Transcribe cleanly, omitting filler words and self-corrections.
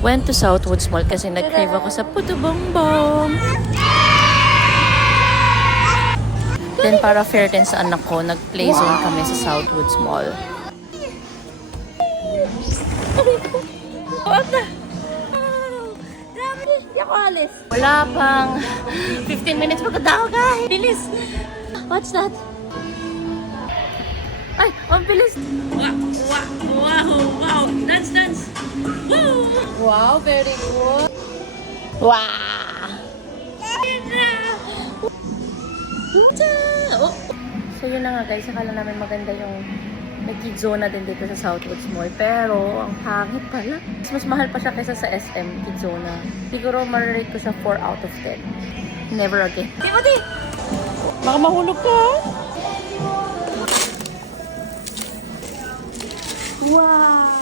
went to Southwoods Mall kasi nag-crave ako sa puto bongbong. Then para fair din sa anak ko, nag-play zone kami sa Southwoods Mall. Hindi ako alis. Wala pang 15 minutes pagkatao, guys. Bilis! What's that? Ay, ang bilis! Wow. Dance. Woo! Wow, very good. Wow! So yun na nga guys, akala namin maganda yung may kids zone na din dito sa Southwoods Mall. Pero, ang pangit pala. Mas mahal pa siya kaysa sa SM Kids Zona. Siguro ma-rate ko siya 4 out of 10. Never again. Timothy! Baka mahulog ka! Wow.